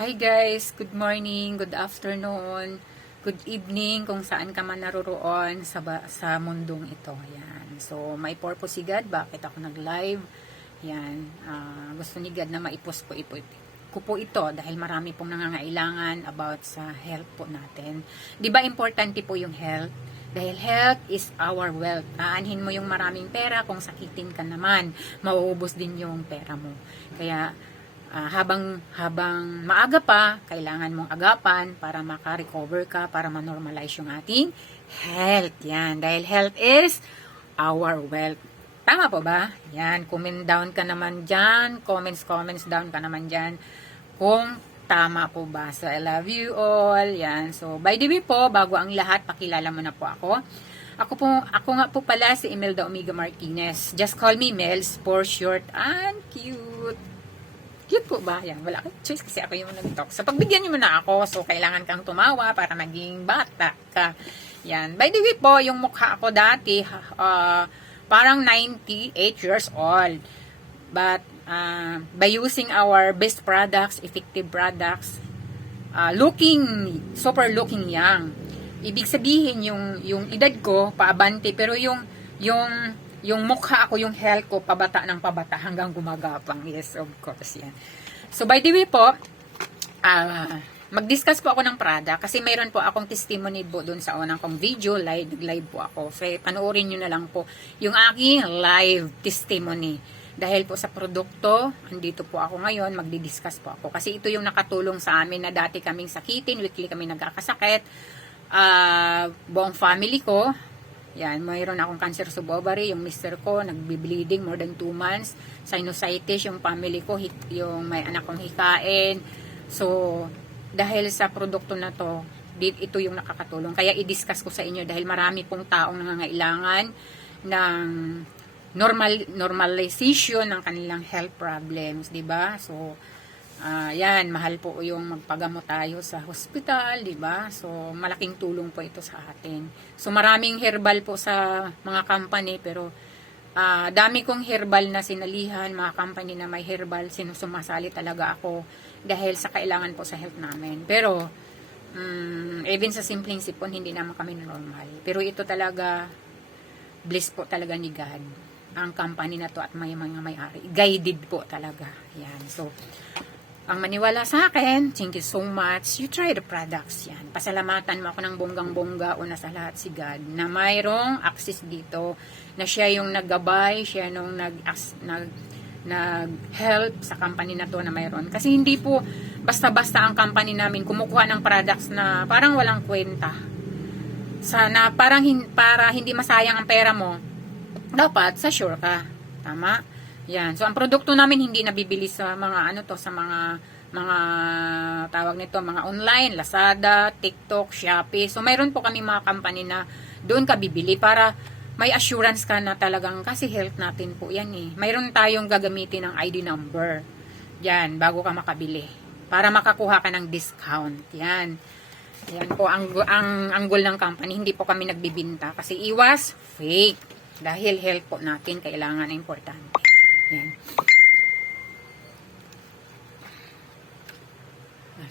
Hi guys, good morning, good afternoon, good evening kung saan ka man naroroon sa mundong ito. Yan. So, may purpose si God, bakit ako nag-live? Yan. Gusto ni God na maipos ko po ito dahil marami pong nangangailangan about sa health po natin. 'Di ba importante po yung health? Dahil health is our wealth. Aanhin mo yung maraming pera, kung sakitin ka naman, mauubos din yung pera mo. Kaya habang maaga pa, kailangan mong agapan para maka-recover ka, para ma-normalize yung ating health. Yan. Dahil health is our wealth. Tama po ba? Yan. Comment down ka naman dyan. Comments down ka naman dyan. Kung tama po ba. So, I love you all. Yan. So, by the way po, bago ang lahat, pakilala mo na po ako. Ako nga po pala si Imelda Omega Martinez. Just call me Mels for short and cute. Cute po ba? Yan, wala akong choice kasi ako yung nag-talk. So, pagbigyan nyo na ako, so kailangan kang tumawa para maging bata ka. Yan. By the way po, yung mukha ako dati, parang 98 years old. But, by using our best products, effective products, super looking young. Ibig sabihin, yung edad ko, paabante, pero yung mukha ko, yung health ko, pabata ng pabata hanggang gumagapang. Yes, of course, yan. So, by the way po, mag-discuss po ako ng product kasi mayroon po akong testimony po doon sa unang kong video, live po ako. So, panoorin nyo na lang po yung aking live testimony. Dahil po sa produkto, andito po ako ngayon, magdi-discuss po ako. Kasi ito yung nakatulong sa amin na dati kaming sakitin, weekly kami nagkakasakit, buong family ko. Yan, mayroon akong cancer sa ovary, yung mister ko, nagbi-bleeding more than 2 months, sinusitis, yung family ko, yung may anak kong hikain. So, dahil sa produkto na to, ito yung nakakatulong. Kaya i-discuss ko sa inyo dahil marami pong taong nangangailangan ng normalization ng kanilang health problems, di ba? So, yan, mahal po yung magpagamot tayo sa hospital, di ba? So, malaking tulong po ito sa atin. So, maraming herbal po sa mga company, pero dami kong herbal na sinalihan, mga company na may herbal, sinusumasali talaga ako dahil sa kailangan po sa health namin. Pero, even sa simpleng sipon, hindi naman kami normal. Pero ito talaga, bliss po talaga ni God. Ang company na to at may mga may-ari. Guided po talaga. Yan. So, ang maniwala sa akin, thank you so much. You try the products yan. Pasalamatan mo ako ng bonggang-bongga, una sa lahat si God, na mayroong access dito, na siya yung naggabay, siya yung nag-help sa company na to na mayroon. Kasi hindi po basta-basta ang company namin kumukuha ng products na parang walang kwenta. Sana para hindi masayang ang pera mo, dapat sa sure ka. Tama? Yan. So, ang produkto namin hindi nabibili sa mga sa mga tawag nito, mga online, Lazada, TikTok, Shopee. So, mayroon po kami mga company na doon ka bibili para may assurance ka na talagang kasi health natin po yan eh. Mayroon tayong gagamitin ng ID number. Yan, bago ka makabili. Para makakuha ka ng discount. Yan. Yan po ang goal ng company. Hindi po kami nagbibinta kasi iwas fake. Dahil health po natin kailangan importante. Yan.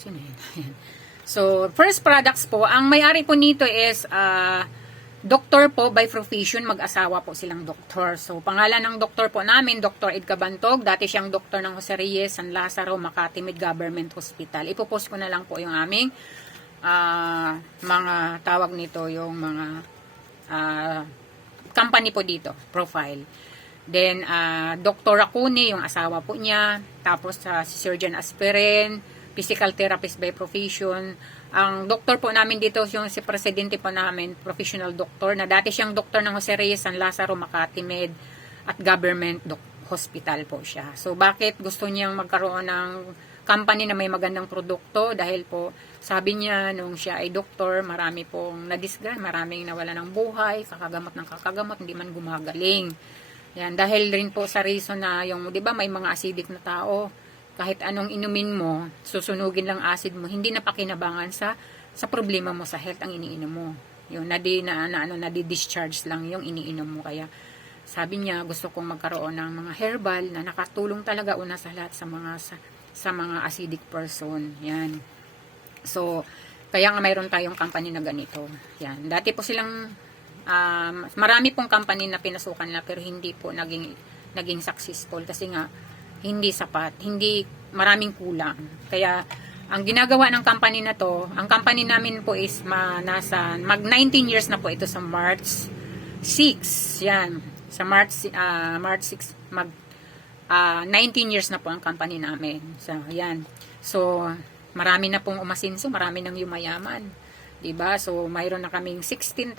Yan. So, first products po, ang may-ari po nito is doktor po by profession, mag-asawa po silang doktor. So, pangalan ng doktor po namin, Dr. Ed Cabantog. Dati siyang doktor ng Jose Reyes, San Lazaro, Makati Mid-Government Hospital. Ipopost ko na lang po yung aming mga tawag nito, yung mga company po dito, profile. Then, Dr. Acuni, yung asawa po niya. Tapos, si Surgeon Aspirin, physical therapist by profession. Ang doktor po namin dito, yung si presidente po namin, professional doctor, na dati siyang doktor ng Jose Reyes, San Lazaro, Makati Med, at government hospital po siya. So, bakit gusto niyang magkaroon ng company na may magandang produkto? Dahil po, sabi niya, nung siya ay doktor, marami pong nadisgrasya, maraming nawala ng buhay, kakagamot, hindi man gumagaling. Yan, dahil rin po sa reason na yung, di ba, may mga acidic na tao, kahit anong inumin mo, susunugin lang acid mo, hindi na pakinabangan sa problema mo sa health ang iniinom mo. Yung nadi-discharge lang yung iniinom mo. Kaya sabi niya, gusto kong magkaroon ng mga herbal na nakatulong talaga una sa lahat sa mga sa mga acidic person. Yan. So, kaya nga mayroon tayong company na ganito. Yan. Dati po silang, marami pong company na pinasukan nila pero hindi po naging successful kasi nga hindi sapat, hindi maraming kulang. Kaya, ang ginagawa ng company na to, ang company namin po is mag 19 years na po ito sa March 6. Yan. Sa March 6, 19 years na po ang company namin. So, yan. So, marami na pong umasinso, marami nang yumayaman. 'Di ba? So, mayroon na kaming 16,000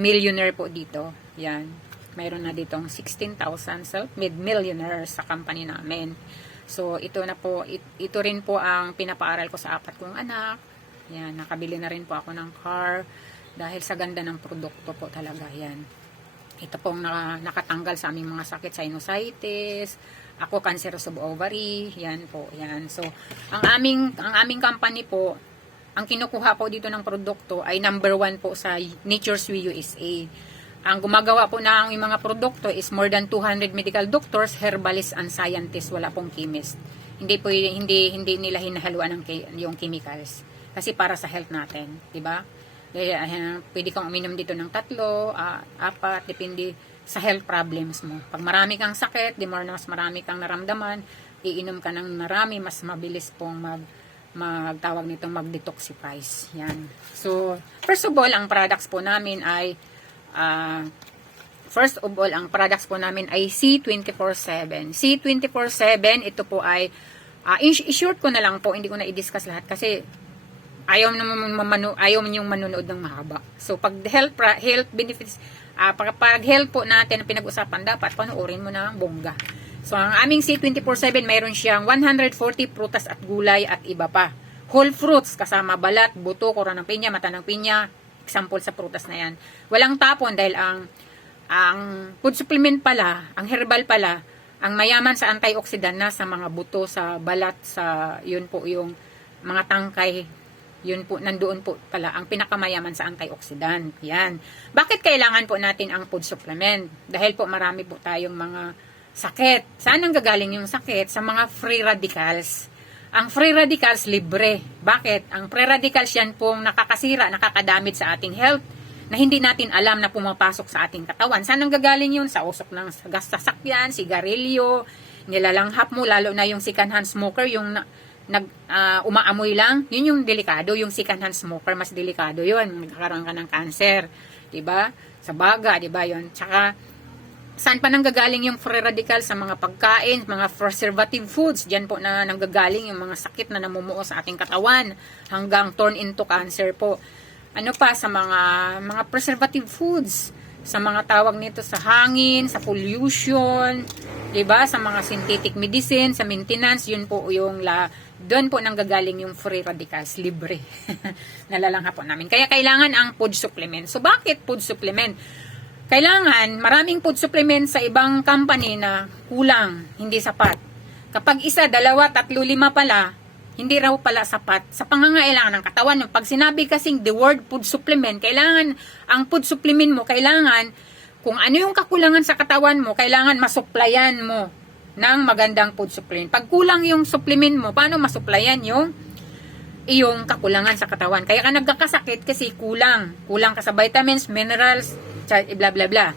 millionaire po dito. Yan. Mayroon na ditong 16,000 self-made millionaires sa company namin. So, ito na po, ito rin po ang pinapaaral ko sa 4 kong anak. Yan, nakabili na rin po ako ng car dahil sa ganda ng produkto po talaga. Yan. Ito pong nakatanggal sa aming mga sakit, sinusitis, ako cancerous of ovary, yan po, yan. So, ang aming company po, ang kinukuha po dito ng produkto ay number 1 po sa Nature's Way USA. Ang gumagawa po ng mga produkto is more than 200 medical doctors, herbalists, and scientists, wala pong chemist. Hindi nila hinahaluan yung chemicals kasi para sa health natin, 'di ba? Pwede kang uminom dito ng 3, 4, depende sa health problems mo. Pag marami kang sakit, mas marami kang naramdaman, iinom ka ng marami, mas mabilis pong magtawag nitong mag-detoxifies. Yan. So, first of all, ang products po namin ay C24/7. C24/7, ito po ay i-short ko na lang po, hindi ko na i-discuss lahat kasi ayaw niyong manonood ng mahaba. So, pag health benefits, pag health po natin ang pinag-usapan, dapat panoorin mo na ang bongga. So, ang aming C24/7, mayroon siyang 140 prutas at gulay at iba pa. Whole fruits, kasama balat, buto, kora ng pinya, mata ng pinya, example sa prutas na yan. Walang tapon dahil ang food supplement pala, ang herbal pala, ang mayaman sa antioxidant na sa mga buto, sa balat, sa yun po yung mga tangkay, yun po, nandoon po pala ang pinakamayaman sa antioxidant. Yan. Bakit kailangan po natin ang food supplement? Dahil po marami po tayong mga sakit. Saan ang gagaling yung sakit? Sa mga free radicals. Ang free radicals, libre. Bakit? Ang free radicals yan pong nakakasira, nakakadamit sa ating health na hindi natin alam na pumapasok sa ating katawan. Saan ang gagaling yun? Sa usok ng sasakyan, sigarilyo, nilalanghap mo, lalo na yung second-hand smoker, yung umaamoy lang, yun yung delikado, yung second-hand smoker, mas delikado yun, magkakaroon ka ng cancer, diba? Sa baga, diba yun? Tsaka, saan pa nanggagaling yung free radical? Sa mga pagkain, mga preservative foods, dyan po na nanggagaling yung mga sakit na namumuo sa ating katawan, hanggang turn into cancer po. Ano pa, sa mga preservative foods, sa mga tawag nito sa hangin, sa pollution, diba? Sa mga synthetic medicine, sa maintenance, yun po yung doon po nanggagaling yung free radicals, libre. Nalalangha po namin. Kaya kailangan ang food supplement. So, bakit food supplement? Kailangan, maraming food supplement sa ibang company na kulang, hindi sapat. Kapag 1, 2, 3, 5 pala, hindi raw pala sapat sa pangangailangan ng katawan. Pag sinabi kasing the word food supplement, kailangan, ang food supplement mo, kailangan, kung ano yung kakulangan sa katawan mo, kailangan masuplayan mo ng magandang food supplement. Pag kulang yung supplement mo, paano masuplayan yung iyong kakulangan sa katawan? Kaya ka nagkakasakit kasi kulang ka sa vitamins, minerals, bla bla bla.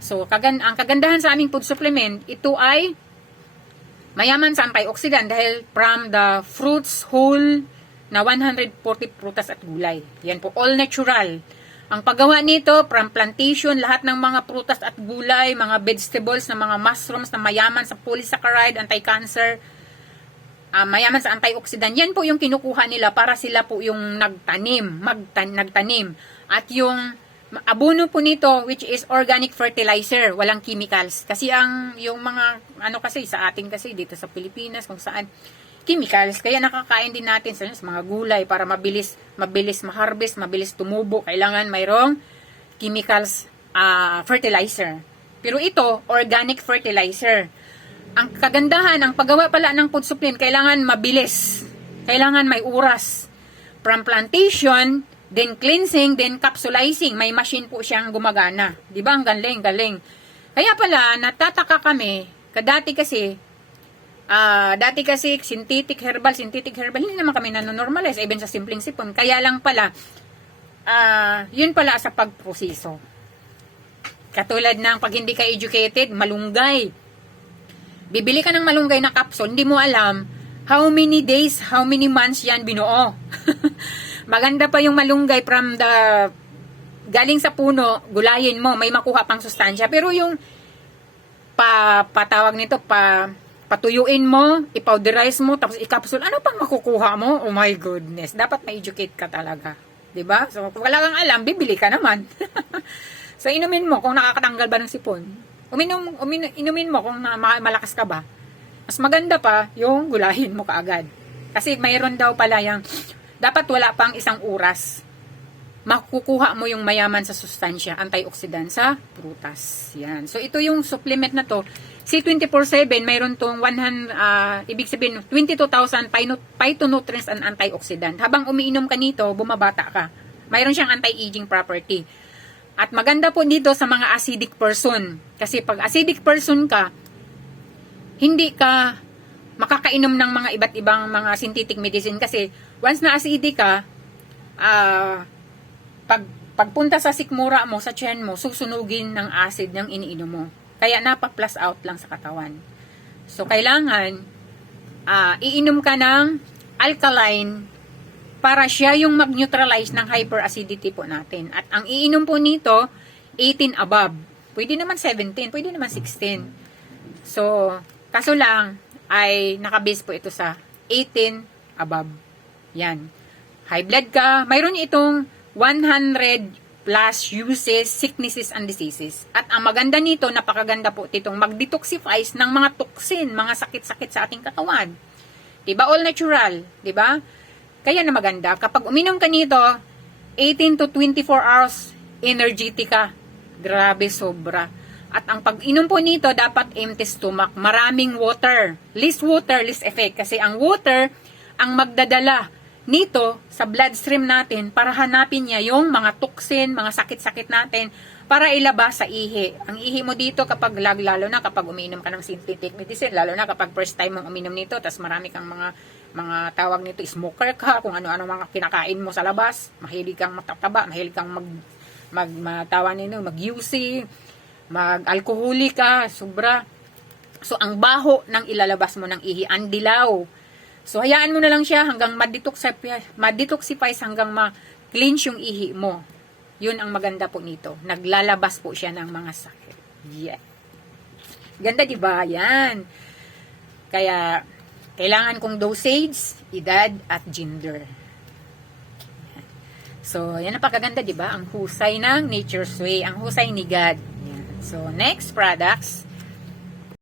So, ang kagandahan sa aming food supplement, ito ay mayaman sa antioxidant dahil from the fruits whole na 140 prutas at gulay. Yan po, all natural. Ang paggawa nito, from plantation, lahat ng mga prutas at gulay, mga vegetables, na mga mushrooms na mayaman sa polysaccharide, anti-cancer, mayaman sa antioxidant. Yan po yung kinukuha nila para sila po yung nagtanim. At yung abono po nito, which is organic fertilizer, walang chemicals. Kasi yung mga, kasi sa atin kasi, dito sa Pilipinas, kung saan, chemicals, kaya nakakain din natin sa mga gulay para mabilis ma-harvest, mabilis tumubo. Kailangan mayroong chemicals fertilizer. Pero ito, organic fertilizer. Ang kagandahan, ang paggawa pala ng food supplement, kailangan mabilis. Kailangan may oras. From plantation, then cleansing, then capsulizing. May machine po siyang gumagana. Di ba? Ang galing. Kaya pala, natataka kami, dati kasi synthetic herbal, hindi naman kami nanonormalize, even sa simpleng sipon. Kaya lang pala, yun pala sa pagproseso. Katulad ng pag hindi ka educated, malunggay. Bibili ka ng malunggay na capsule, hindi mo alam how many days, how many months yan binuo. Maganda pa yung malunggay from the galing sa puno, gulayin mo, may makuha pang sustansya. Pero yung patawag nito, patuyuin mo, ipowderize mo, tapos i-capsule, ano pang makukuha mo? Oh my goodness, dapat ma-educate ka talaga. 'Di ba? So, kung wala kang alam, bibili ka naman. So, inumin mo kung nakakatanggal ba ng sipon. Inumin mo kung malakas ka ba. Mas maganda pa yung gulahin mo kaagad. Kasi mayroon daw pala yung, dapat wala pang isang oras, makukuha mo yung mayaman sa sustansya, antioxidant sa prutas. Yan. So, ito yung supplement na to. C24/7, mayroon tong ibig sabihin, 22,000 phytonutrients and antioxidant. Habang umiinom ka nito, bumabata ka. Mayroon siyang anti-aging property. At maganda po dito sa mga acidic person. Kasi pag acidic person ka, hindi ka makakainom ng mga iba't ibang mga synthetic medicine. Kasi once na acidic ka, pagpunta sa sikmura mo, sa tiyan mo, susunugin ng acid ng iniinom mo. Kaya napa-plus out lang sa katawan. So, kailangan iinom ka ng alkaline para siya yung mag-neutralize ng hyperacidity po natin. At ang iinom po nito, 18 above. Pwede naman 17, pwede naman 16. So, kaso lang, ay nakabase po ito sa 18 above. Yan. High blood ka, mayroon itong 100 plus uses, sicknesses, and diseases. At ang maganda nito, napakaganda po itong mag-detoxifies ng mga toxin, mga sakit-sakit sa ating katawan. Diba? All natural. Diba? Kaya na maganda. Kapag uminom ka nito, 18 to 24 hours, energetic ka. Grabe, sobra. At ang pag-inom po nito, dapat empty stomach. Maraming water. Least water, least effect. Kasi ang water, ang magdadala nito sa bloodstream natin para hanapin niya yung mga toxin, mga sakit-sakit natin para ilabas sa ihi. Ang ihi mo dito kapag lalo na kapag umiinom ka ng synthetic medicine, lalo na kapag first time mong uminom nito, tas marami kang mga tawag nito, smoker ka, kung ano-ano mga kinakain mo sa labas, mahilig kang matataba, mahilig kang magtawag nito, mag-UC, mag-alcoholic ka, sobra. So, ang baho ng ilalabas mo ng ihi, ang dilaw. So, hayaan mo na lang siya hanggang ma-detoxifies hanggang ma-cleanse yung ihi mo. Yun ang maganda po nito. Naglalabas po siya ng mga sakit. Yeah. Ganda, diba? Yan. Kaya, kailangan kong dosage, edad, at gender. So, yan ang pagkaganda, diba? Ang husay ng Nature's Way. Ang husay ni God. Yan. So, next products.